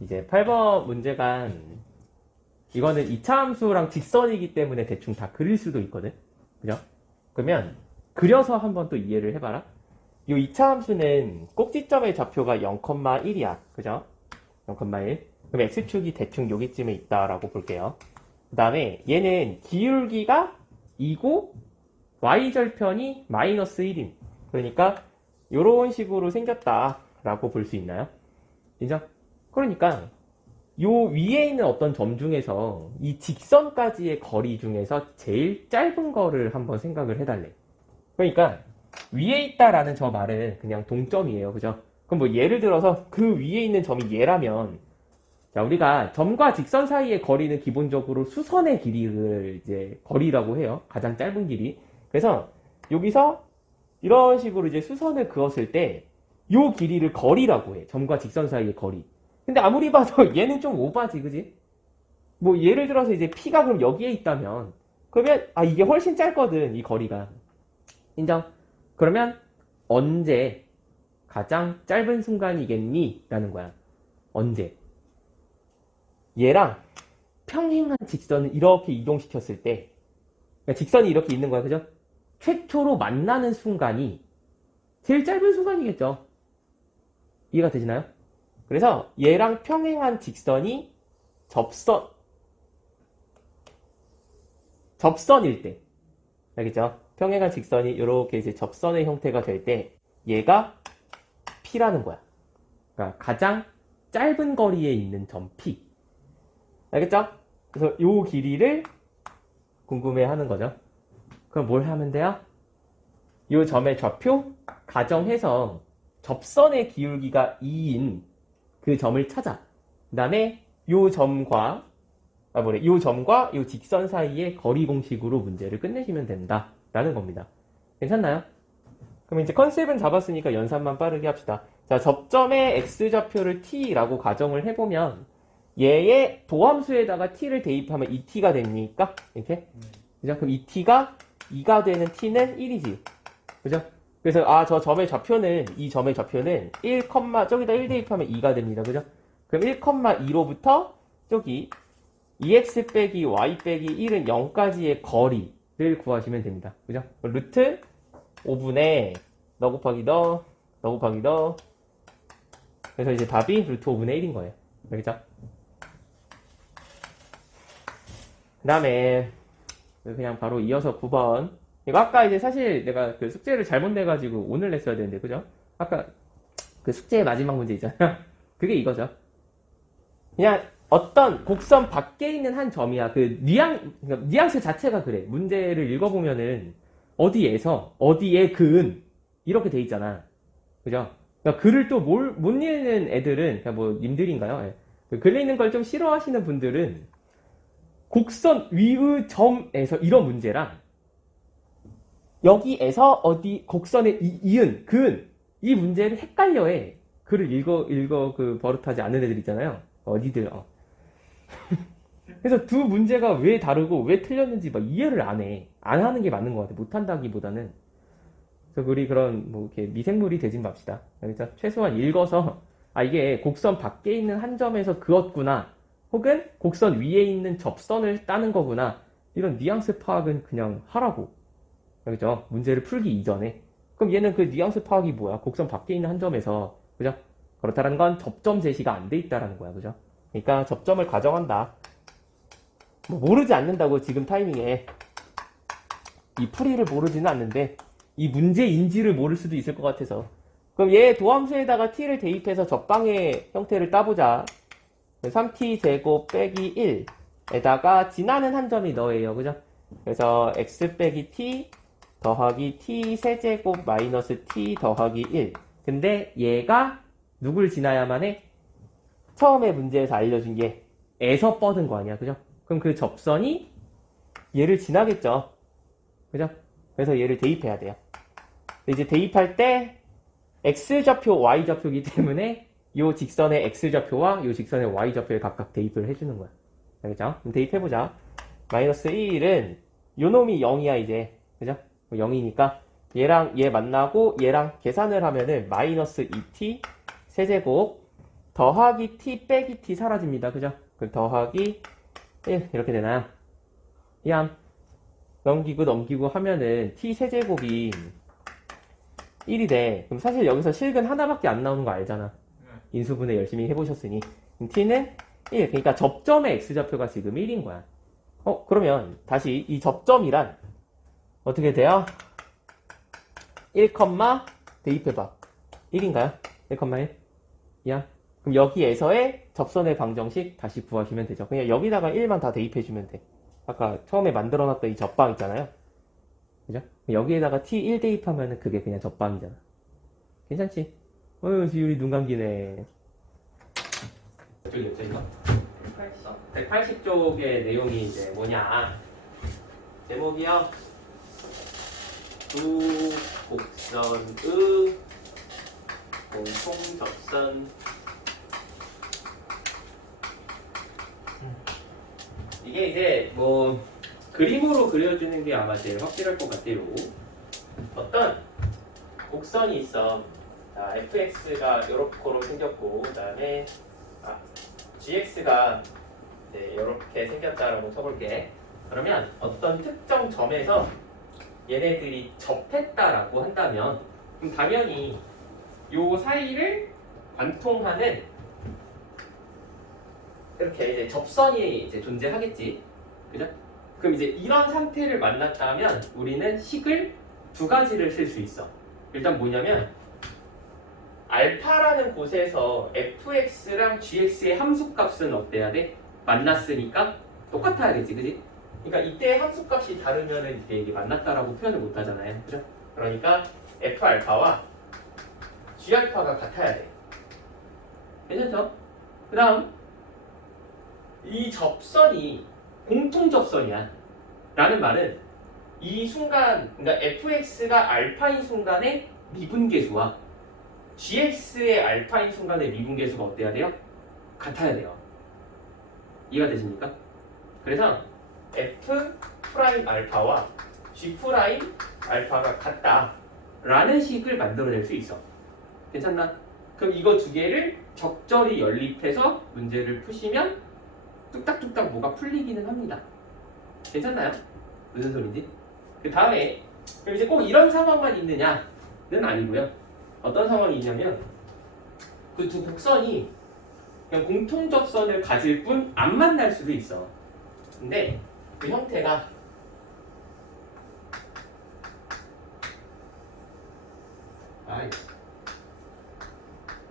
이제 8번 문제가 이거는 2차 함수랑 직선이기 때문에 대충 다 그릴 수도 있거든. 그죠? 그러면 그려서 한번 또 이해를 해봐라. 이 2차 함수는 꼭지점의 좌표가 0,1이야. 그죠? 0,1. 그럼 x축이 대충 여기쯤에 있다라고 볼게요. 그 다음에 얘는 기울기가 2고 y절편이 마이너스 1임. 그러니까 이런 식으로 생겼다라고 볼 수 있나요? 인정? 그러니까 요 위에 있는 어떤 점 중에서 이 직선까지의 거리 중에서 제일 짧은 거를 한번 생각을 해달래. 그러니까 위에 있다라는 저 말은 그냥 동점이에요. 그죠? 그럼 뭐 예를 들어서 그 위에 있는 점이 얘라면 자, 우리가 점과 직선 사이의 거리는 기본적으로 수선의 길이를 이제 거리라고 해요. 가장 짧은 길이. 그래서 여기서 이런 식으로 이제 수선을 그었을 때 요 길이를 거리라고 해. 점과 직선 사이의 거리. 근데 아무리 봐도 얘는 좀 오바지, 그지? 뭐 예를 들어서 이제 P가 그럼 여기에 있다면 그러면 아 이게 훨씬 짧거든, 이 거리가. 인정? 그러면 언제 가장 짧은 순간이겠니? 라는 거야. 언제? 얘랑 평행한 직선을 이렇게 이동시켰을 때 그러니까 직선이 이렇게 있는 거야. 그죠? 최초로 만나는 순간이 제일 짧은 순간이겠죠. 이해가 되시나요? 그래서 얘랑 평행한 직선이 접선일 때 알겠죠? 평행한 직선이 이렇게 이제 접선의 형태가 될 때 얘가 P라는 거야. 그러니까 가장 짧은 거리에 있는 점 P. 알겠죠? 그래서 요 길이를 궁금해하는 거죠. 그럼 뭘 하면 돼요? 요 점의 좌표 가정해서 접선의 기울기가 2인 그 점을 찾아. 그 다음에 요 점과 요 직선 사이의 거리 공식으로 문제를 끝내시면 된다. 라는 겁니다. 괜찮나요? 그럼 이제 컨셉은 잡았으니까 연산만 빠르게 합시다. 자, 접점의 x좌표를 t라고 가정을 해보면 얘의 도함수에다가 t를 대입하면 2t가 됩니까? 이렇게? 그죠? 그럼 이 t가 2가 되는 t는 1이지. 그죠? 그래서 저 점의 좌표는 이 점의 좌표는 1, 저기다 1 대입하면 2가 됩니다. 그죠? 그럼 1,2로부터 저기 2x 빼기 y 빼기 1은 0까지의 거리를 구하시면 됩니다. 그죠? 루트 5분의 너 곱하기 너 곱하기 너 그래서 이제 답이 루트 5분의 1인 거예요. 알겠죠? 그 다음에 그냥 바로 이어서 9번 이거 아까 이제 사실 내가 그 숙제를 잘못 내가지고 오늘 냈어야 되는데 그죠? 아까 그 숙제의 마지막 문제 있잖아요. 그게 이거죠. 그냥 어떤 곡선 밖에 있는 한 점이야. 그러니까 뉘앙스 자체가 그래. 문제를 읽어보면은 어디에서 어디에 근 이렇게 돼 있잖아. 그죠? 그러니까 글을 또 못 읽는 애들은 그냥 뭐 님들인가요? 예. 글 읽는 걸 좀 싫어하시는 분들은 곡선 위의 점에서 이런 문제랑 여기에서 어디 곡선의 이은 근 이 문제를 헷갈려해. 글을 읽어 그 버릇하지 않는 애들 있잖아요. 어디들 그래서 두 문제가 왜 다르고 왜 틀렸는지 막 이해를 안 해. 안 하는 게 맞는 것 같아. 못 한다기보다는. 그래서 우리 그런 뭐 이렇게 미생물이 되진 맙시다. 그러니까 최소한 읽어서 이게 곡선 밖에 있는 한 점에서 그었구나. 혹은 곡선 위에 있는 접선을 따는 거구나. 이런 뉘앙스 파악은 그냥 하라고. 그죠? 문제를 풀기 이전에. 그럼 얘는 그 뉘앙스 파악이 뭐야? 곡선 밖에 있는 한 점에서. 그죠? 그렇다는 건 접점 제시가 안 돼 있다라는 거야. 그죠? 그러니까 접점을 가정한다. 뭐 모르지 않는다고 지금 타이밍에 이 풀이를 모르지는 않는데 이 문제 인지를 모를 수도 있을 것 같아서 그럼 얘 도함수에다가 t를 대입해서 적방의 형태를 따보자. 3t 제곱 빼기 1에다가 지나는 한 점이 너예요. 그죠? 그래서 x 빼기 t 더하기 t 세제곱 마이너스 t 더하기 1 근데 얘가 누굴 지나야만 해? 처음에 문제에서 알려준 얘 에서 뻗은 거 아니야. 그죠? 그럼 그 접선이 얘를 지나겠죠. 그죠? 그래서 얘를 대입해야 돼요. 이제 대입할 때 x좌표, y좌표이기 때문에 이 직선의 x좌표와 이 직선의 y좌표에 각각 대입을 해주는 거야. 알겠죠? 그럼 대입해보자. 마이너스 1은 요 놈이 0이야 이제. 그죠? 0이니까 얘랑 얘 만나고 얘랑 계산을 하면은 마이너스 2t 세제곱 더하기 t 빼기 t 사라집니다. 그죠? 그 더하기 1 이렇게 되나요? 얌. 넘기고 하면은 t 세제곱이 1이 돼. 그럼 사실 여기서 실근 하나밖에 안 나오는 거 알잖아. 인수분해 열심히 해보셨으니. t는 1. 그러니까 접점의 x좌표가 지금 1인 거야. 그러면 다시 이 접점이란 어떻게 돼요? 1, 대입해봐. 1인가요? 1,1? 야. 그럼 여기에서의 접선의 방정식 다시 구하시면 되죠. 그냥 여기다가 1만 다 대입해주면 돼. 아까 처음에 만들어놨던 이 접방 있잖아요. 그죠? 여기에다가 t1 대입하면 그게 그냥 접방이잖아. 괜찮지? 지율이 눈 감기네. 저기 이거? 180쪽의 내용이 이제 뭐냐? 제목이요. 두 곡선의 공통 접선. 이게 이제 뭐 그림으로 그려주는 게 아마 제일 확실할 것 같아요. 어떤 곡선이 있어. 자, fx가 이렇게 생겼고, 그 다음에 gx가 이렇게 생겼다라고 쳐볼게. 그러면 어떤 특정 점에서 얘네들이 접했다라고 한다면, 그럼 당연히 요 사이를 관통하는 이렇게 이제 접선이 이제 존재하겠지. 그죠? 그럼 이제 이런 상태를 만났다면 우리는 식을 두 가지를 쓸 수 있어. 일단 뭐냐면 알파라는 곳에서 fx랑 gx의 함수값은 어때야 돼? 만났으니까 똑같아야겠지, 그지? 그러니까 이때 함수값이 다르면은 이게 만났다라고 표현을 못 하잖아요, 그죠? 그러니까 f 알파와 g 알파가 같아야 돼. 괜찮죠? 그 다음 이 접선이 공통 접선이야 라는 말은 이 순간, 그러니까 fx가 알파인 순간의 미분계수와 gx의 알파인 순간의 미분계수가 어때야 돼요? 같아야 돼요. 이해가 되십니까? 그래서 f 프라임 알파와 g 프라임 알파가 같다 라는 식을 만들어낼 수 있어. 괜찮나? 그럼 이거 두 개를 적절히 연립해서 문제를 푸시면 뚝딱뚝딱 뭐가 풀리기는 합니다. 괜찮나요? 무슨 소리지? 그 다음에 그럼 이제 꼭 이런 상황만 있느냐는 아니고요. 어떤 상황이 있냐면 그 두 곡선이 그냥 공통 접선을 가질 뿐 안 만날 수도 있어. 근데 그 형태가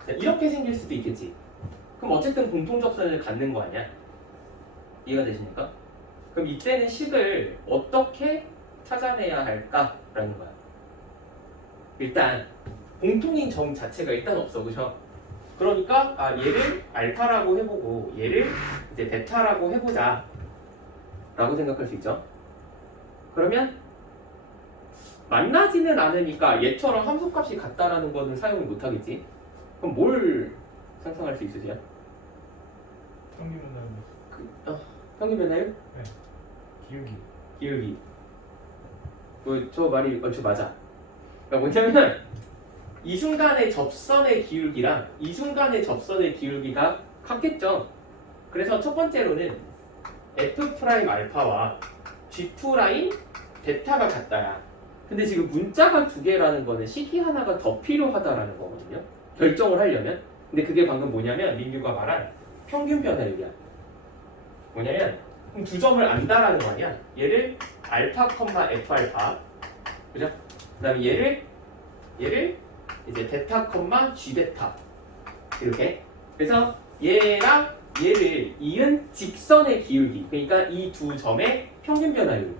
이렇게 생길 수도 있겠지. 그럼 어쨌든 공통 접선을 갖는 거 아니야? 이해가 되십니까? 그럼 이때는 식을 어떻게 찾아내야 할까라는 거야. 일단 공통인 점 자체가 일단 없어, 그죠? 그러니까 얘를 알파라고 해보고 얘를 이제 베타라고 해보자 라고 생각할 수 있죠. 그러면 만나지는 않으니까 얘처럼 함수값이 같다라는 거는 사용을 못하겠지. 그럼 뭘 상상할 수 있으세요? 평균 변화율. 평균 변화율? 네. 기울기. 저 말이 얼추 맞아. 그러니까 뭐냐면 이 순간의 접선의 기울기랑 이 순간의 접선의 기울기가 같겠죠. 그래서 첫 번째로는 f 프라임 알파와 g 프라임 베타가 같다야. 근데 지금 문자가 두 개라는 거는 식이 하나가 더 필요하다라는 거거든요. 결정을 하려면. 근데 그게 방금 뭐냐면 민규가 말한 평균 변화율이야. 뭐냐면 두 점을 안다라는 거 아니야. 얘를 알파, f 알파. 그죠? 그 다음에 얘를 이제 베타, g 베타. 이렇게. 그래서 얘랑 얘를 이은 직선의 기울기. 그러니까 이 두 점의 평균 변화율.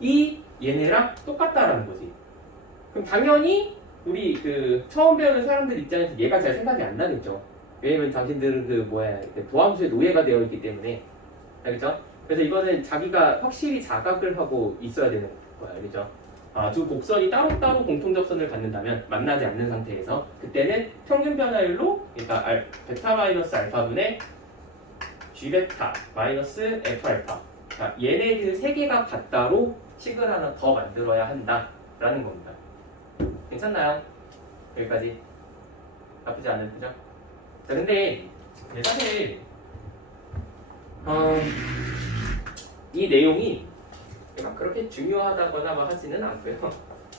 이 얘네랑 똑같다라는 거지. 그럼 당연히 우리 그 처음 배우는 사람들 입장에서 얘가 잘 생각이 안 나겠죠. 왜냐면 당신들은 도함수에 노예가 되어 있기 때문에. 알겠죠? 그래서 이거는 자기가 확실히 자각을 하고 있어야 되는 거야. 알겠죠? 두 곡선이 따로따로 공통접선을 갖는다면 만나지 않는 상태에서 그때는 평균 변화율로 그러니까 베타 마이너스 알파분의 g 베타 마이너스 f 알파 얘네들 세 개가 같다로 식을 하나 더 만들어야 한다라는 겁니다. 괜찮나요? 여기까지 나쁘지 않은 그죠? 자, 근데 사실 이 내용이 막 그렇게 중요하다거나 뭐 하지는 않고요.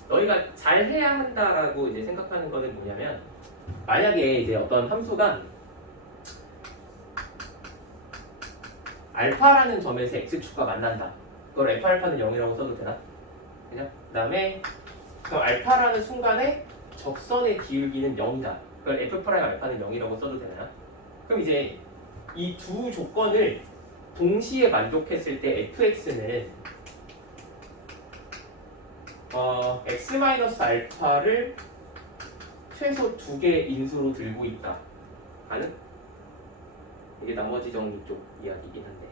너희가 잘 해야 한다라고 이제 생각하는 거는 뭐냐면, 만약에 이제 어떤 함수가 알파라는 점에서 x축과 만난다. 그걸 f알파는 0이라고 써도 되나? 그죠? 그 다음에 그 알파라는 순간에 접선의 기울기는 0이다. 그걸 f 프라임 알파는 0이라고 써도 되나요? 그럼 이제 이 두 조건을 동시에 만족했을 때 fx는 x-알파를 최소 2개 인수로 들고 있다 하는, 이게 나머지 정리 쪽 이야기이긴 한데,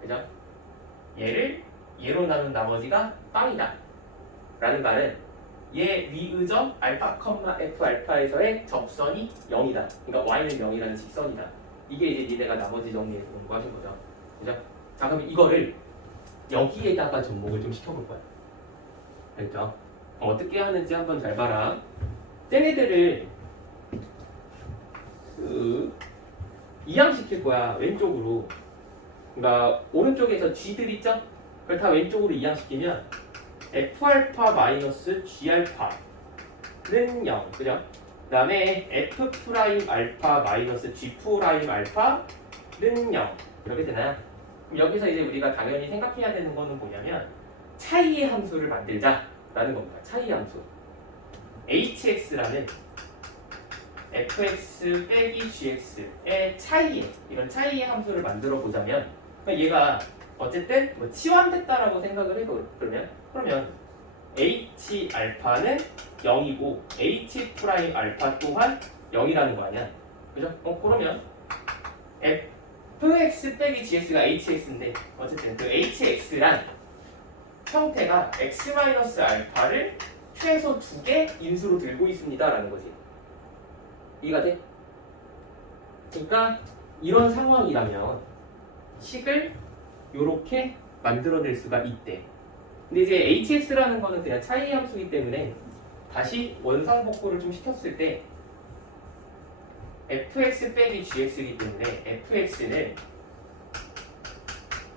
그죠? 얘를 얘로 나눈 나머지가 빵이다 라는 말은 얘 위의점 알파, f 알파에서의 접선이 0이다. 그러니까 y는 0이라는 직선이다. 이게 이제 니네가 나머지 정리에서 공부하신 거죠. 그죠? 자, 그럼 이거를 여기에다가 접목을 좀 시켜볼 거야. 알겠죠? 어떻게 하는지 한번 잘 봐라. 쟤네들을 이항시킬 거야. 왼쪽으로. 그러니까 오른쪽에서 g들 있죠? 그걸 다 왼쪽으로 이항시키면 f알파 마이너스 g알파는 0. 그죠? 그 다음에 f 프라임 알파 마이너스 g 프라임 알파는 0. 이렇게 되나요? 그럼 여기서 이제 우리가 당연히 생각해야 되는 거는 뭐냐면, 차이의 함수를 만들자라는 겁니다. 차이 함수. hx라는 fx 빼기 gx의 차이에, 이런 차이의 함수를 만들어 보자면, 그러니까 얘가 어쨌든 뭐 치환됐다라고 생각을 해도, 그러면 h 알파는 0이고 h 프라임 알파 또한 0이라는 거 아니야? 그죠? 그러면 fx 빼기 gx가 hx인데, 어쨌든 그 hx란 형태가 x-알파를 최소 2개 인수로 들고 있습니다 라는 거지. 이해가 돼? 그러니까 이런 상황이라면 식을 요렇게 만들어낼 수가 있대. 근데 이제 hx라는 거는 그냥 차이 함수이기 때문에 다시 원상복구를 좀 시켰을 때 fx 빼기 gx이기 때문에 fx는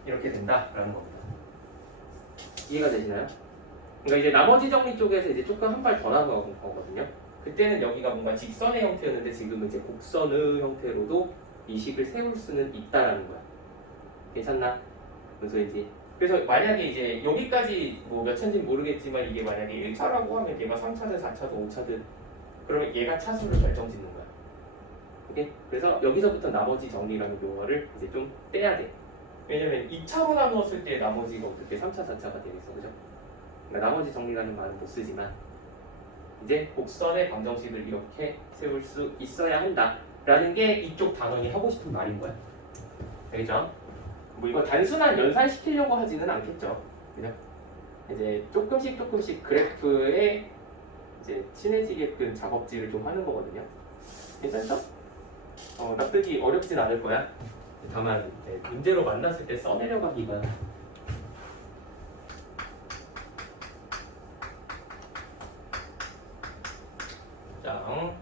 이렇게 된다라는 겁니다. 이해가 되시나요? 그러니까 이제 나머지 정리 쪽에서 이제 조금 한 발 더 나가는 거거든요. 그때는 여기가 뭔가 직선의 형태였는데 지금은 이제 곡선의 형태로도 이 식을 세울 수는 있다라는 거야. 괜찮나? 무슨 소리지? 그래서 만약에 이제 여기까지 뭐 몇 차인지 모르겠지만, 이게 만약에 1차라고 하면 얘가 3차든 4차든 5차든, 그러면 얘가 차수를 결정짓는 거야. 오케이? 그래서 여기서부터 나머지 정리라는 용어를 이제 좀 떼야 돼. 왜냐면 2차로 나누었을 때 나머지가 어떻게 3차, 4차가 되겠어, 그죠? 그러니까 나머지 정리라는 말은 못 쓰지만, 이제 곡선의 방정식을 이렇게 세울 수 있어야 한다라는 게 이쪽 단원이 하고 싶은 말인 거야. 알겠죠? 뭐 이거 단순한 연산시키려고 하지는 않겠죠. 그죠? 이제 조금씩 그래프에 이제 친해지게끔 작업지를 좀 하는 거거든요. 괜찮죠? 납득이 어렵진 않을 거야. 다만 이제 문제로 만났을 때 써내려가기가 자,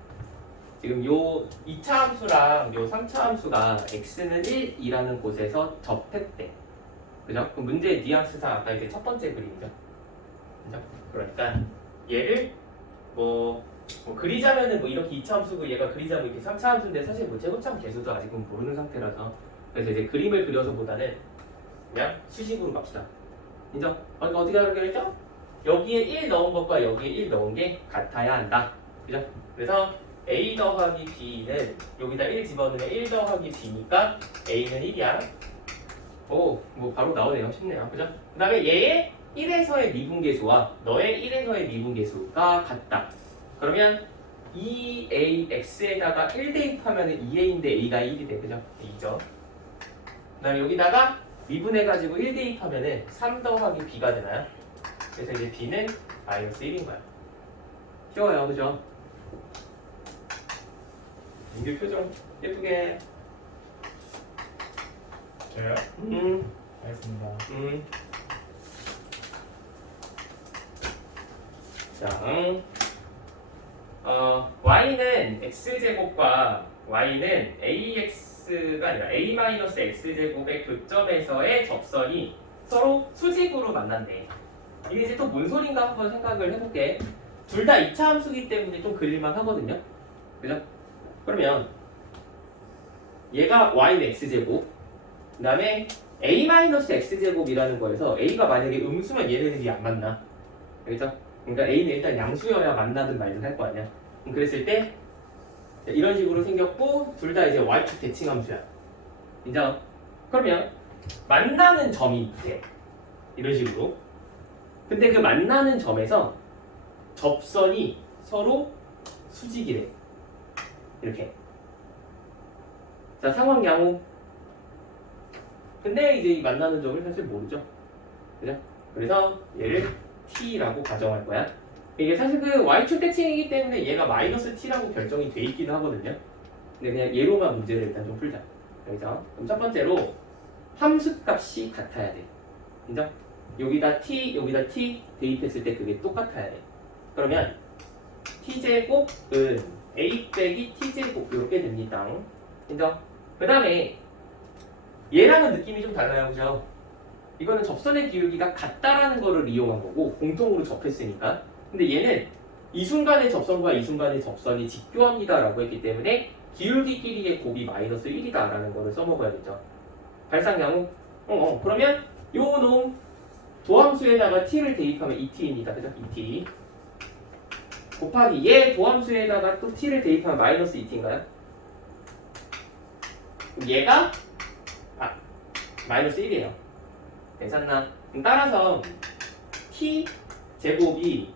지금 요 2차 함수랑 요 3차 함수가 x는 1이라는 곳에서 접했대. 그죠? 그 문제의 뉘앙스상 아까 이제 첫 번째 그림이죠. 그죠? 그러니까 얘를 뭐 그리자면은 뭐 이렇게 2차 함수고 얘가 그리자면 이렇게 3차 함수인데, 사실 뭐 제곱참 계수도 아직은 모르는 상태라서, 그래서 이제 그림을 그려서보다는 그냥 수식으로 갑시다. 인정? 그러니까 어떻게 하기로 했죠? 여기에 1 넣은 것과 여기에 1 넣은 게 같아야 한다. 그죠? 그래서 a 더하기 b는 여기다 1 집어넣으면 1 더하기 b니까 a는 1이야. 오, 뭐 바로 나오네요. 쉽네요. 그죠? 그 다음에 얘의 1에서의 미분계수와 너의 1에서의 미분계수가 같다. 그러면 2ax에다가 1 대입하면 2a인데 a가 1이 돼. 그죠? 2죠. 그 다음에 여기다가 미분해가지고 1 대입하면 3 더하기 b가 되나요? 그래서 이제 b는 마이너스 1인 거야. 쉬워요. 그죠? 민규 표정 예쁘게. 저요? 알겠습니다. 자, y는 x제곱과 y는 ax가 아니라 a-x제곱의 교점에서의 접선이 서로 수직으로 만난대. 이게 이제 또 뭔 소린가 한번 생각을 해볼게. 둘 다 이차 함수기 때문에 좀 그릴만 하거든요. 그죠? 그러면 얘가 y는 x제곱, 그 다음에 a-x제곱이라는 거에서 a가 만약에 음수면 얘네들이 안 만나. 그죠? 그러니까 a는 일단 양수여야 만나든 말든 할 거 아니야. 그랬을 때 이런 식으로 생겼고 둘 다 이제 y축 대칭함수야. 인정? 그러면 만나는 점이 돼. 이런 식으로. 근데 그 만나는 점에서 접선이 서로 수직이래. 이렇게. 자, 상황 양호. 근데 이제 이 만나는 점을 사실 모르죠. 그죠? 그래서 얘를 t라고 가정할 거야. 이게 사실 그 y축 대칭이기 때문에 얘가 마이너스 t라고 결정이 돼 있기도 하거든요. 근데 그냥 얘로만 문제를 일단 좀 풀자. 그죠? 그럼 첫 번째로 함수 값이 같아야 돼. 인정? 여기다 t 대입했을 때 그게 똑같아야 돼. 그러면 t제곱은 a 빼기 t제곱 이렇게 됩니다. 인정? 그 다음에 얘랑은 느낌이 좀 달라요. 그죠? 이거는 접선의 기울기가 같다라는 거를 이용한 거고 공통으로 접했으니까. 근데 얘는 이 순간의 접선과 이 순간의 접선이 직교합니다 라고 했기 때문에 기울기끼리의 곱이 마이너스 1이다 라는 거를 써먹어야겠죠. 발상양호. 그러면 요 놈 도함수에다가 t를 대입하면 2t입니다. 그죠? 2t 곱하기 얘 도함수에다가 또 t를 대입하면 마이너스 2t인가요? 얘가 마이너스 1이에요. 괜찮나? 따라서 t 제곱이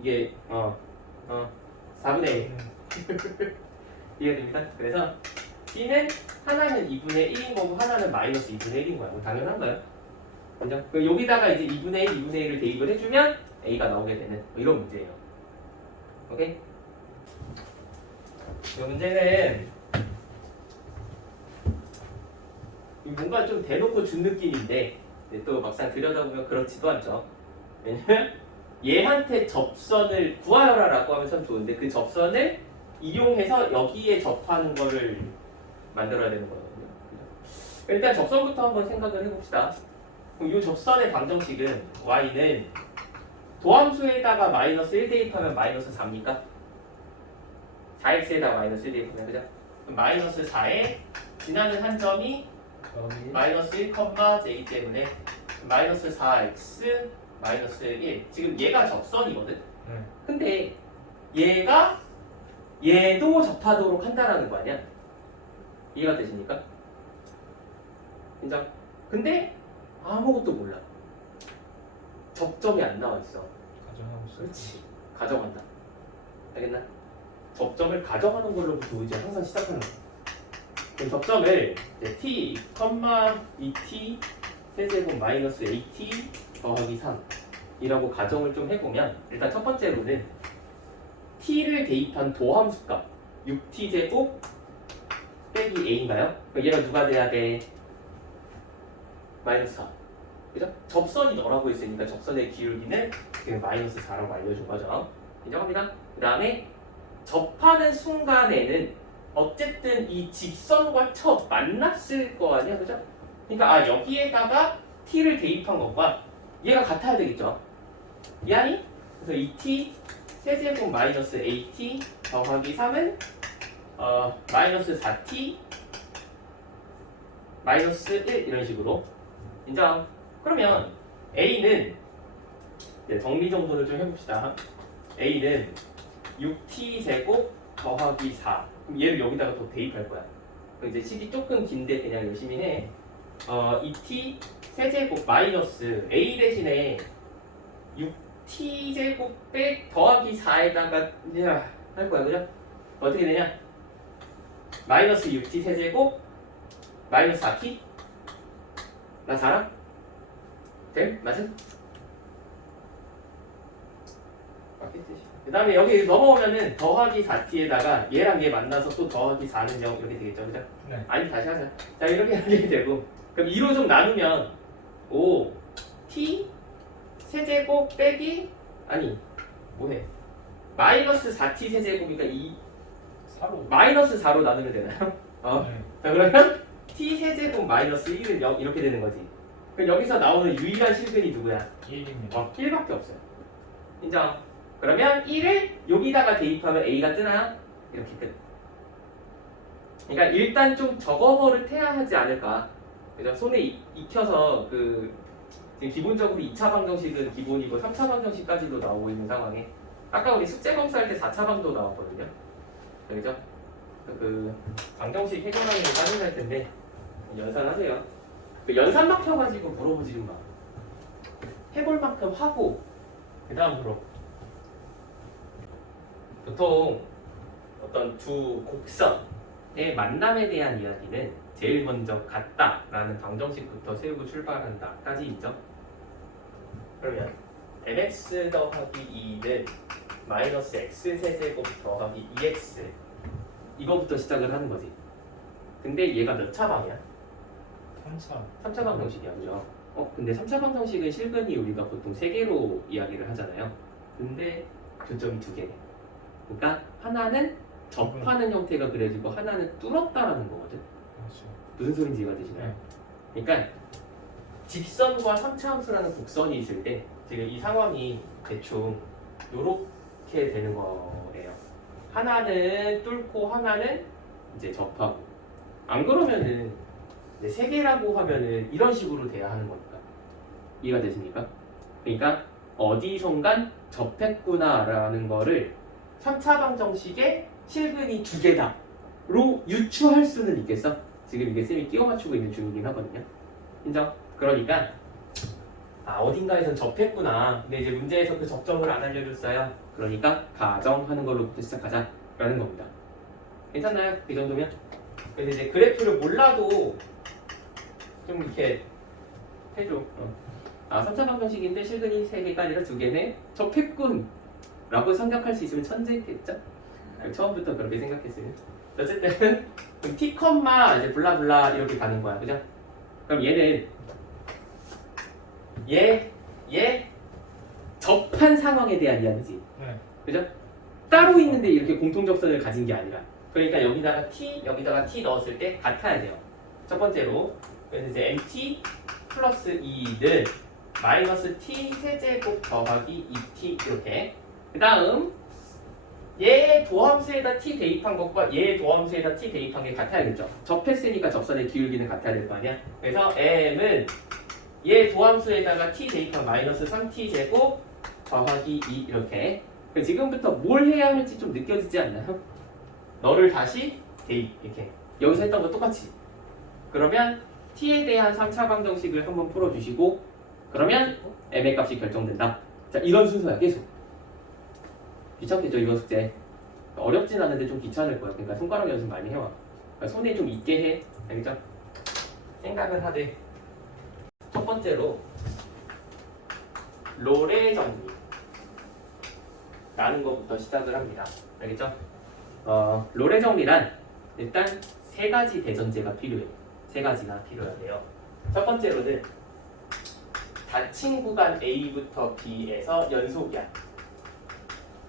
이게 4분의 1 이해됩니다. 그래서 t는 하나는 2분의 1인 거고 하나는 마이너스 2분의 1인 거야. 뭐 당연한 거예요. 그죠? 여기다가 이제 2분의 1, 2분의 1을 대입을 해주면 a가 나오게 되는 뭐 이런 문제예요. 오케이? 이 문제는 뭔가 좀 대놓고 준 느낌인데 또 막상 들여다보면 그렇지도 않죠. 왜냐면 얘한테 접선을 구하여라 라고 하면 참 좋은데 그 접선을 이용해서 여기에 접하는 거를 만들어야 되는 거거든요. 일단 접선부터 한번 생각을 해봅시다. 그럼 이 접선의 방정식은 y는 도함수에다가 마이너스 1 대입하면 마이너스 4입니까? 4x에다가 마이너스 1 대입하면 그죠? 그럼 마이너스 4에 지나는 한 점이 마이너스 1,j 때문에 마이너스 4x 마이너스 1 지금 얘가 접선이거든? 근데 얘도 접하도록 한다라는 거 아니야? 이해가 되십니까? 인정? 근데 아무것도 몰라. 접점이 안 나와 있어. 가정하고 있어. 그렇지. 가져간다. 알겠나? 접점을 가져가는 걸로부터 이제 항상 시작하는 거야. 그럼 접점을 이제 t, 2t 세제곱 마이너스 at 더하기 3이라고 가정을 좀 해보면 일단 첫 번째로는 t를 대입한 도함수값 6t 제곱 빼기 a인가요? 그럼 얘가 누가 돼야 돼? 마이너스 4. 그죠? 접선이 너라고 했으니까 접선의 기울기는 지금 마이너스 4라고 알려준 거죠. 인정합니다. 그 다음에 접하는 순간에는 어쨌든 이 직선과 쳐 만났을 거 아니야, 그죠? 그러니까 여기에다가 t를 대입한 것과 얘가 같아야 되겠죠. 이해하니? 그래서 이 t 세제곱 마이너스 at 더하기 3은 마이너스 4t 마이너스 1 이런 식으로 인정. 그러면 a는 정리정돈을 좀 해봅시다. a는 6t 제곱 더하기 4. 그럼 얘를 여기다가 더 대입할 거야. 그럼 이제 식이 조금 긴데 그냥 열심히 해. 2t 세제곱 마이너스 a 대신에 6t 제곱 빼 더하기 4에다가 할 거야, 그죠? 어떻게 되냐? 마이너스 6t 세제곱 마이너스 4t? 나 잘함? 됨? 맞음? 그 다음에 여기 넘어오면은 더하기 4t에다가 얘랑 얘 만나서 또 더하기 4는 0 이렇게 되겠죠, 그죠? 네. 아니 다시 하자. 자 이렇게 하게 되고 그럼 2로 좀 나누면 5 t 세제곱 빼기 아니 뭐해 마이너스 4t 세제곱이니까 이 4로. 마이너스 4로 나누면 되나요? 네. 자 그러면 t 세제곱 마이너스 1은 0 이렇게 되는 거지. 그럼 여기서 나오는 유일한 실근이 누구야? 1입니다. 1밖에 없어요. 인정. 그러면 1을 여기다가 대입하면 a가 뜨나요? 이렇게 끝. 그러니까 일단 좀 저거 버릇해야 하지 않을까. 그죠? 손에 익혀서 지금 기본적으로 2차 방정식은 기본이고 3차 방정식까지도 나오고 있는 상황에 아까 우리 숙제 검사할 때 4차 방도 나왔거든요. 그죠? 방정식 해결하는 거 따진할 텐데 연산하세요. 연산 막혀가지고 물어보지 마. 해볼 만큼 하고 그 다음으로 보통 어떤 두 곡선의 만남에 대한 이야기는 제일 먼저 같다라는 방정식부터 세우고 출발한다까지 인정? 그러면 mx 더하기 2는 마이너스 x 세제곱 더하기 2x 이거부터 시작을 하는 거지. 근데 얘가 몇 차 방이야? 3차. 3차 방정식이야, 그죠? 근데 3차 방정식은 실근이 우리가 보통 3개로 이야기를 하잖아요. 근데 교점이 2개네. 그러니까 하나는 접하는 형태가 그려지고 하나는 뚫었다라는 거거든. 그렇죠. 무슨 소리인지 이해가 되시나요? 그러니까 직선과 3차 함수라는 곡선이 있을 때 지금 이 상황이 대충 이렇게 되는 거예요. 하나는 뚫고 하나는 이제 접하고. 안 그러면은 이제 3개라고 하면은 이런 식으로 돼야 하는 거니까. 이해가 되십니까? 그러니까 어디선간 접했구나라는 거를 3차 방정식의 실근이 2개다로 유추할 수는 있겠어? 지금 이게 쌤이 끼워 맞추고 있는 중이긴 하거든요. 인정? 그러니까 어딘가에선 접했구나. 근데 이제 문제에서 그 접점을 안 알려줬어요. 그러니까 가정하는 걸로부터 시작하자 라는 겁니다. 괜찮나요? 이 정도면? 그래서 이제 그래프를 몰라도 좀 이렇게 해줘. 3차 방정식인데 실근이 3개가 아니라 2개네. 접했군 라고 생각할 수 있으면 천재겠죠? 처음부터 그렇게 생각했으면. 어쨌든 그럼 t, 이제 블라블라 이렇게 가는 거야. 그죠? 그럼 얘는 얘 접한 상황에 대한 이야기지. 네. 그죠? 따로 있는데 이렇게 공통접선을 가진 게 아니라. 그러니까 여기다가 t 넣었을 때 같아야 돼요. 첫 번째로. 그래서 이제 mt 플러스 2는 마이너스 t 세제곱 더하기 2t 이렇게. 그 다음 얘 도함수에다 t 대입한 것과 얘 도함수에다 t 대입한 게 같아야겠죠. 접했으니까 접선의 기울기는 같아야 될 거 아니야. 그래서 m은 얘 도함수에다가 t 대입한 마이너스 3t 제곱 더하기 2 이렇게. 지금부터 뭘 해야 할지 좀 느껴지지 않나요? 너를 다시 대입 이렇게. 여기서 했던 거 똑같이. 그러면 t에 대한 3차 방정식을 한번 풀어주시고 그러면 m의 값이 결정된다. 자, 이런 순서야 계속. 귀찮겠죠 이거 숙제. 어렵진 않은데 좀 귀찮을 거야. 그러니까 손가락 연습 많이 해와. 그러니까 손에 좀 있게 해. 알겠죠? 생각을 하되 첫 번째로 롤의 정리 라는 것부터 시작을 합니다. 알겠죠? 롤의 정리란 일단 3가지 대전제가 필요해요. 3가지가 필요해요. 첫 번째로는 닫힌 구간 A부터 B에서 연속이야.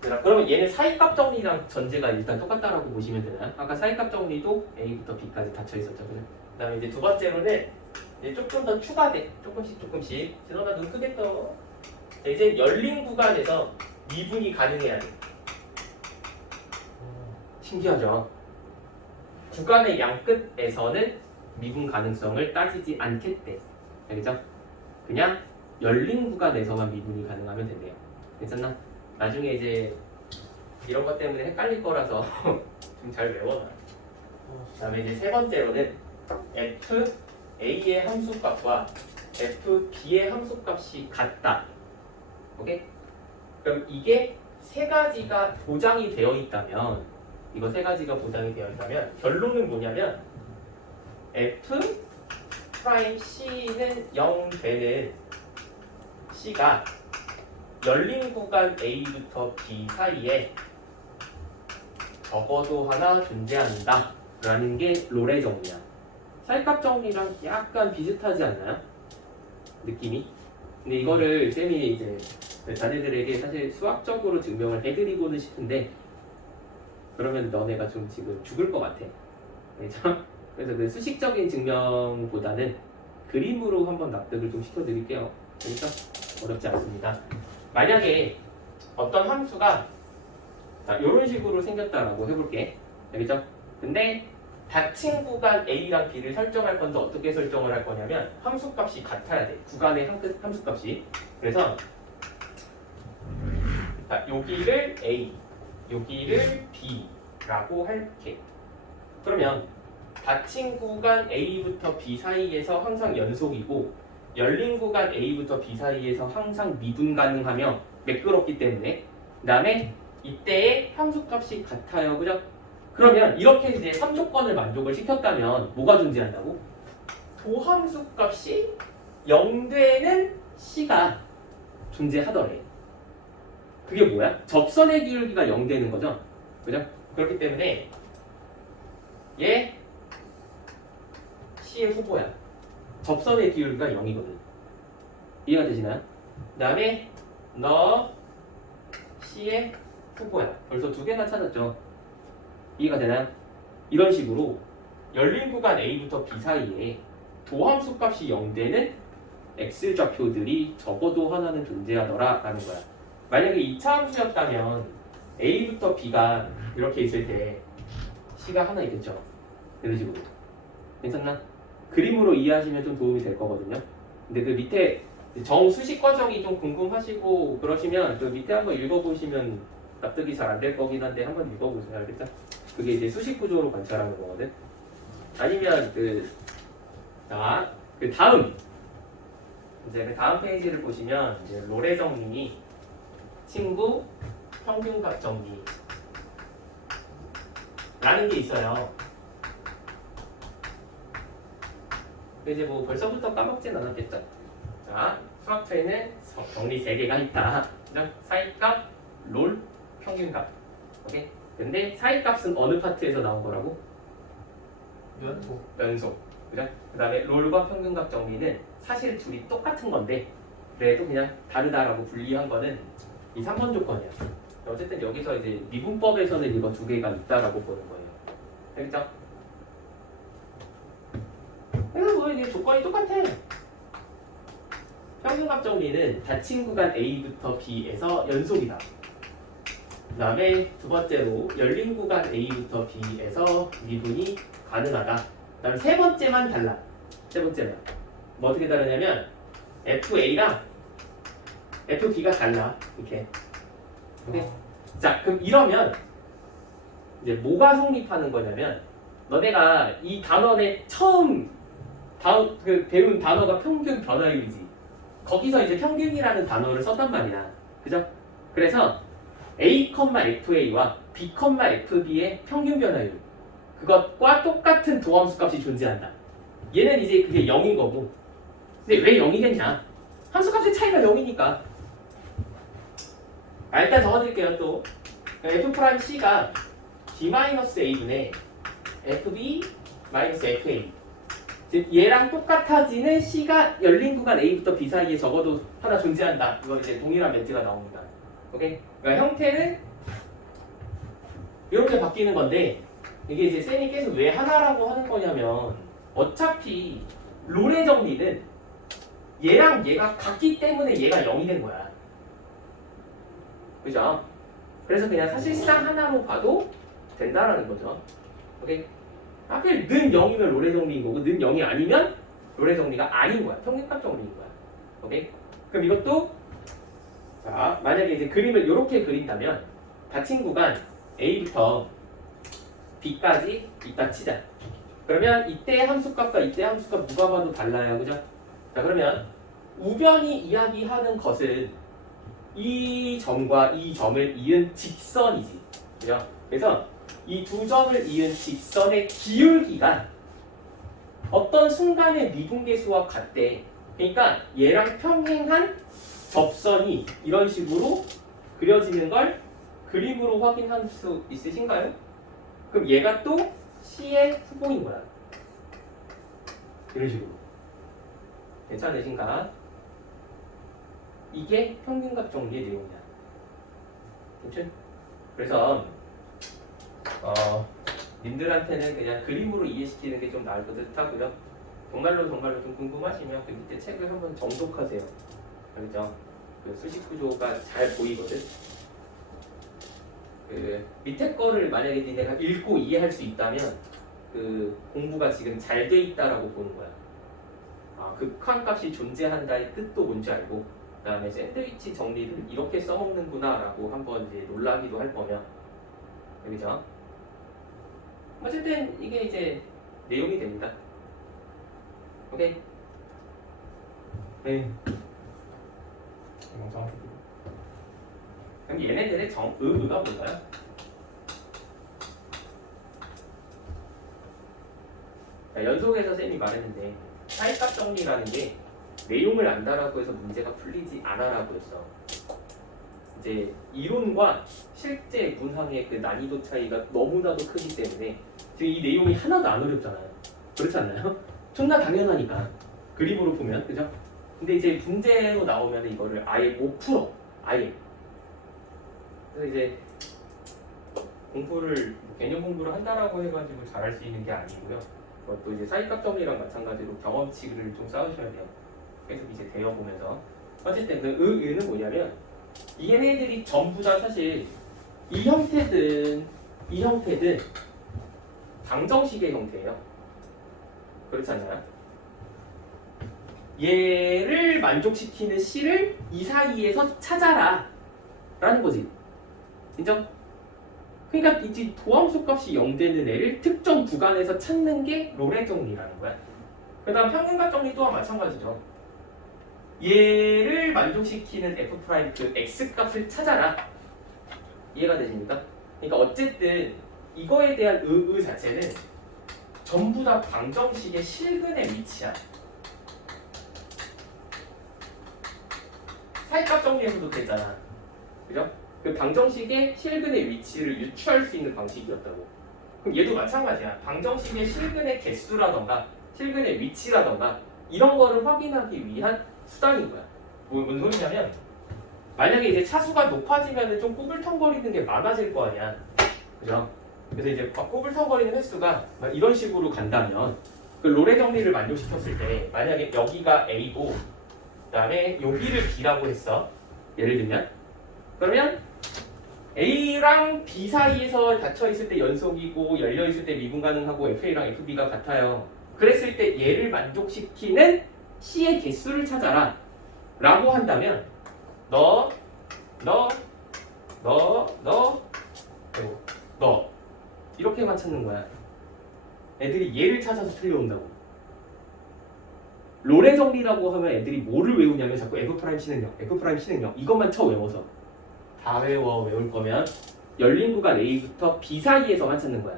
그러면 얘는 사이값 정리랑 전제가 일단 똑같다라고 보시면 되나요? 아까 사이값 정리도 A부터 B까지 닫혀 있었죠. 그 다음에 이제 두 번째로는 이제 조금 더 추가돼. 조금씩. 진원아 눈 크게 떠. 이제 열린 구간에서 미분이 가능해야 돼. 신기하죠? 구간의 양끝에서는 미분 가능성을 따지지 않겠대. 알겠죠? 그냥 열린 구간에서만 미분이 가능하면 된대요. 괜찮나? 나중에 이제 이런 것 때문에 헷갈릴 거라서 좀 잘 외워놔. 그 다음에 이제 세 번째로는 f a의 함수값과 f b의 함수값이 같다. 오케이? 그럼 이게 3가지가 보장이 되어 있다면 이거 3가지가 보장이 되어 있다면 결론은 뭐냐면 f 프라임 c는 0 되는 c가 열린 구간 A부터 B 사이에 적어도 하나 존재한다 라는 게 롤의 정리야. 사이값 정리랑 약간 비슷하지 않나요? 느낌이? 근데 이거를 쌤이 이제 자네들에게 사실 수학적으로 증명을 해드리고는 싶은데 그러면 너네가 좀 지금 죽을 것 같아. 그렇죠? 그래서 그 수식적인 증명보다는 그림으로 한번 납득을 좀 시켜드릴게요. 그러니까 어렵지 않습니다. 만약에 어떤 함수가 자, 이런 식으로 생겼다라고 해볼게. 알겠죠? 근데 닫힌 구간 A랑 B를 설정할 건데 어떻게 설정을 할 거냐면 함수값이 같아야 돼. 구간의 함수값이. 그래서 자, 여기를 A, 여기를 B라고 할게. 그러면 닫힌 구간 A부터 B 사이에서 항상 연속이고 열린 구간 A부터 B 사이에서 항상 미분 가능하며 매끄럽기 때문에 그 다음에 이때의 함수값이 같아요. 그죠? 그러면 이렇게 이제 3조건을 만족을 시켰다면 뭐가 존재한다고? 도함수값이 0되는 C가 존재하더래. 그게 뭐야? 접선의 기울기가 0되는 거죠. 그죠? 그렇기 때문에 얘 C의 후보야. 접선의 기울기가 0이거든. 이해가 되시나요? 그 다음에 너 C의 후보야. 벌써 두 개나 찾았죠. 이해가 되나요? 이런 식으로 열린 구간 A부터 B 사이에 도함수 값이 0되는 X좌표들이 적어도 하나는 존재하더라 라는 거야. 만약에 2차 함수였다면 A부터 B가 이렇게 있을 때 C가 하나 있겠죠. 이런 식으로. 괜찮나? 그림으로 이해하시면 좀 도움이 될 거거든요. 근데 그 밑에 정수식 과정이 좀 궁금하시고 그러시면 그 밑에 한번 읽어보시면 납득이 잘 안 될 거긴 한데 한번 읽어보세요. 알겠죠? 그게 이제 수식 구조로 관찰하는 거거든. 아니면 그 다음 이제 그 다음 페이지를 보시면 이제 로레 정리, 친구, 평균값 정리 라는 게 있어요. 이제 뭐 벌써부터 까먹진 않았겠죠? 자, 수학처에는 정리 3개가 있다. 그죠? 사이값, 롤, 평균값. 오케이? 근데 사이값은 어느 파트에서 나온 거라고? 연속. 그죠? 그 다음에 롤과 평균값 정리는 사실 둘이 똑같은 건데 그래도 그냥 다르다라고 분리한 거는 이 3번 조건이야. 어쨌든 여기서 이제 미분법에서는 이거 두 개가 있다라고 보는 거예요. 알겠죠? 그래서 뭐 이게 조건이 똑같아. 평균값 정리는 닫힌 구간 A부터 B에서 연속이다. 그 다음에 두 번째로 열린 구간 A부터 B에서 미분이 가능하다. 그 다음 세 번째만 달라. 세 번째만. 뭐 어떻게 다르냐면 FA랑 FB가 달라. 이렇게. 오케이? 자, 그럼 이러면 이제 뭐가 성립하는 거냐면 너네가 이 단원의 처음 배운 단어가 평균 변화율이지. 거기서 이제 평균이라는 단어를 썼단 말이야. 그죠? 그래서 A,FA와 B,FB의 평균 변화율 그것과 똑같은 도함수 값이 존재한다. 얘는 이제 그게 0인 거고. 근데 왜 0이겠냐? 함수 값의 차이가 0이니까. 일단 적어드릴게요. 또 F'C가 B-A분의 FB-FA 즉 얘랑 똑같아지는 C가 열린 구간 A부터 B 사이에 적어도 하나 존재한다. 이거 이제 동일한 멘트가 나옵니다. 오케이? 그러니까 형태는 이렇게 바뀌는 건데 이게 이제 쌤이 계속 왜 하나라고 하는 거냐면 어차피 롤의 정리는 얘랑 얘가 같기 때문에 얘가 0이 된 거야. 그죠? 그래서 그냥 사실상 하나로 봐도 된다라는 거죠. 오케이? 하필 는 0이면 롤의 정리인 거고 는 0이 아니면 롤의 정리가 아닌 거야. 평균값 정리인 거야. 오케이? 그럼 이것도 자 만약에 이제 그림을 이렇게 그린다면 닫힌 구간 A부터 B까지 있다 치자. 그러면 이때의 함수값과 이때의 함수값 누가 봐도 달라요. 그죠? 자 그러면 우변이 이야기하는 것은 이 점과 이 점을 이은 직선이지. 그죠? 그래서 이 두 점을 이은 직선의 기울기가 어떤 순간의 미분계수와 같대. 그러니까 얘랑 평행한 접선이 이런 식으로 그려지는 걸 그림으로 확인할 수 있으신가요? 그럼 얘가 또 C의 후보인 거야. 이런 식으로. 괜찮으신가? 이게 평균값 정리의 내용이야. 그치? 그래서 님들한테는 그냥 그림으로 이해시키는 게 좀 나을 것 같고요. 정말로 좀 궁금하시면 그 밑에 책을 한번 정독하세요. 알겠죠? 그 수식 구조가 잘 보이거든. 그 밑에 거를 만약에 니네가 읽고 이해할 수 있다면 그 공부가 지금 잘 돼 있다라고 보는 거야. 극한값이 존재한다의 뜻도 뭔지 알고, 그다음에 샌드위치 정리를 이렇게 써먹는구나라고 한번 이제 놀라기도 할 거면, 그죠? 어쨌든 이게 이제 내용이 됩니다. 오케이. 네. 그럼 얘네들의 의의가 뭘까요? 자, 연속해서 쌤이 말했는데 사이값 정리라는 게 내용을 안다라고 해서 문제가 풀리지 않아라고 했어. 이제 이론과 실제 문항의 그 난이도 차이가 너무나도 크기 때문에 지금 이 내용이 하나도 안 어렵잖아요. 그렇지 않나요? 존나 당연하니까 그림으로 보면, 그죠? 근데 이제 문제로 나오면 이거를 아예 못 풀어. 아예. 그래서 이제 공부를 개념 공부를 한다라고 해가지고 잘할 수 있는 게 아니고요. 그것도 이제 사이값 정리랑 마찬가지로 경험치를 좀 쌓으셔야 돼요. 계속 이제 되어보면서. 어쨌든 그 의의는 뭐냐면 이 얘네들이 전부 다 사실 이 형태든 방정식의 형태예요. 그렇지 않나요? 얘를 만족시키는 C를 이 사이에서 찾아라 라는 거지. 인정? 그러니까 이제 도함수 값이 0되는 애를 특정 구간에서 찾는 게 로레 정리라는 거야. 그 다음 평균값 정리 또한 마찬가지죠. 얘를 만족시키는 f' 그 x 값을 찾아라. 이해가 되십니까? 그러니까 어쨌든 이거에 대한 의의 자체는 전부 다 방정식의 실근의 위치야. 사이값 정리에서도 그랬잖아. 그죠? 그 방정식의 실근의 위치를 유추할 수 있는 방식이었다고. 그럼 얘도 마찬가지야. 방정식의 실근의 개수라던가 실근의 위치라던가 이런 거를 확인하기 위한 수단인 거야. 뭔 소리냐면 만약에 이제 차수가 높아지면 좀 꾸불텅거리는 게 많아질 거 아니야. 그죠? 그래서 이제 막 꾸불텅거리는 횟수가 막 이런 식으로 간다면 그 로레 정리를 만족시켰을 때 만약에 여기가 A고 그다음에 여기를 B라고 했어. 예를 들면 그러면 A랑 B 사이에서 닫혀 있을 때 연속이고 열려 있을 때 미분 가능하고 FA랑 FB가 같아요. 그랬을 때 얘를 만족시키는 C의 개수를 찾아라 라고 한다면 너 이렇게만 찾는 거야. 애들이 얘를 찾아서 틀려온다고. 로레 정리라고 하면 애들이 뭐를 외우냐면 자꾸 F' C는 0 이것만 쳐 외워서 다 외울 거면 열린 구간 A부터 B 사이에서만 찾는 거야.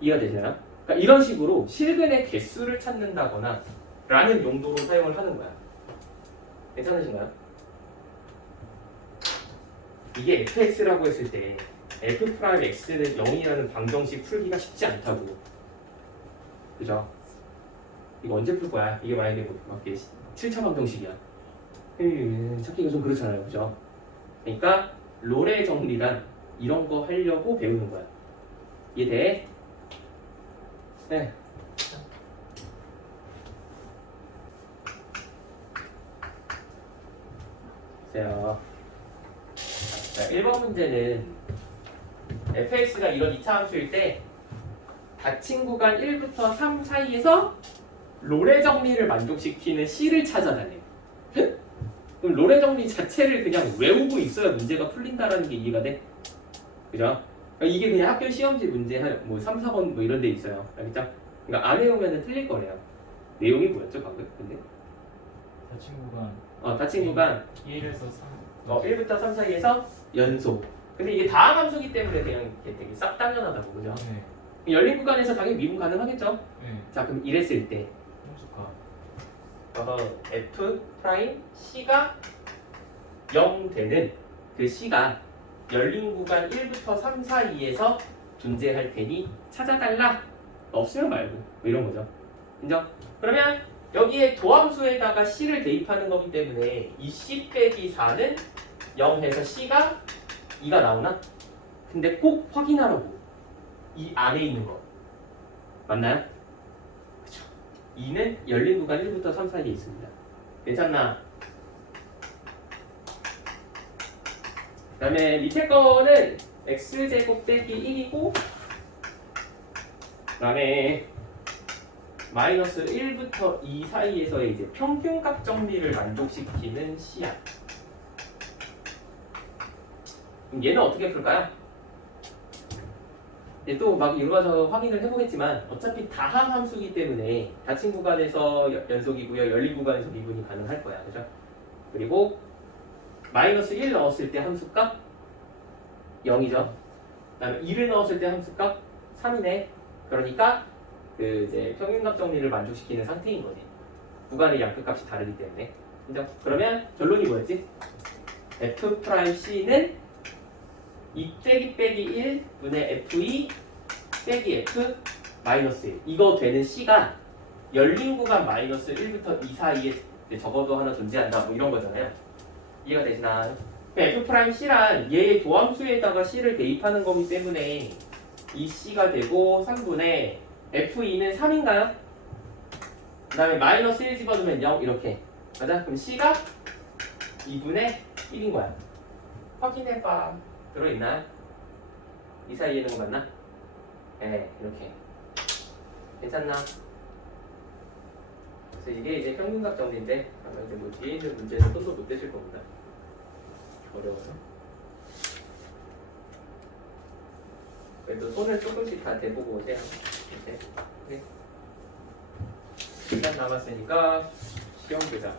이해가 되시나요? 그러니까 이런 식으로 실근의 개수를 찾는다거나 라는 용도로 사용을 하는 거야. 괜찮으신가요? 이게 fx라고 했을 때 f'x는 0이라는 방정식 풀기가 쉽지 않다고. 그죠? 이거 언제 풀 거야? 이게 만약에 뭐 7차 방정식이야. 찾기가 좀 그렇잖아요. 그죠? 그러니까 로레 정리란 이런 거 하려고 배우는 거야. 이해돼? 네. 보세요. 자, 1번 문제는 fx가 이런 2차 함수일 때 닫힌 구간 1부터 3 사이에서 로레 정리를 만족시키는 C를 찾아다녀. 그럼 로레 정리 자체를 그냥 외우고 있어야 문제가 풀린다라는 게 이해가 돼? 그죠? 그러니까 이게 그냥 학교 시험지 문제 뭐 3, 4번 뭐 이런 데 있어요. 알겠죠? 그러니까 안 외우면 틀릴 거래요. 내용이 뭐였죠 방금? 근데? 닫힌 구간. 닫힌 구간 1에서 3. 1부터 3 사이에서 연속. 근데 이게 다항 함수기 때문에 그냥 이게 되게 싹 당연하다고. 그죠? 네. 열린 구간에서 당연히 미분 가능하겠죠? 네. 자 그럼 이랬을 때 함수가 F 프라임 C가 0 되는 그 C가 열린 구간 1부터 3 사이에서 존재할 테니 찾아달라. 없으면 말고 뭐 이런 거죠. 인정? 그러면 여기에 도함수에다가 C를 대입하는 거기 때문에 이 C 빼기 4는 0해서 C가 2가 나오나? 근데 꼭 확인하라고. 이 안에 있는 거. 맞나요? 그쵸. 2는 열린 구간 1부터 3 사이에 있습니다. 괜찮나? 그 다음에 밑에 거는 x제곱 빼기 1이고 그 다음에 마이너스 1부터 2 사이에서의 이제 평균값 정리를 만족시키는 C야. 그럼 얘는 어떻게 풀까요? 또 막 이루어서 확인을 해보겠지만 어차피 다항 함수이기 때문에 닫힌 구간에서 연속이고요. 열린 구간에서 미분이 가능할 거야. 그죠? 그리고 마이너스 1 넣었을 때 함수값 0이죠. 그 다음에 2를 넣었을 때 함수값 3이네. 그러니까 그 이제 평균값 정리를 만족시키는 상태인 거지. 구간의 양끝값이 다르기 때문에. 그죠? 그러면 결론이 뭐였지? F'C는 2 빼기 1분의 F2 빼기 F 마이너스 1. 이거 되는 C가 열린 구간 마이너스 1부터 2 사이에 적어도 하나 존재한다. 뭐 이런 거잖아요. 이해가 되시나? F'C란 얘의 도함수에다가 C를 대입하는 거기 때문에 이 C가 되고 3분의 F2는 3인가요? 그 다음에 마이너스 1 집어넣으면 0 이렇게. 맞아? 그럼 C가 2분의 1인 거야. 확인해봐. 들어있나? 이 사이에 있는 거 맞나? 네, 이렇게. 괜찮나? 그래서 이게 이제 평균값 정리인데 아마 이제 뭐 뒤에 있는 문제는 손도 못 대실 겁니다. 어려워요. 그래도 손을 조금씩 다 대보고 오세요. 이렇게. 네. 시간 남았으니까 시험 보자.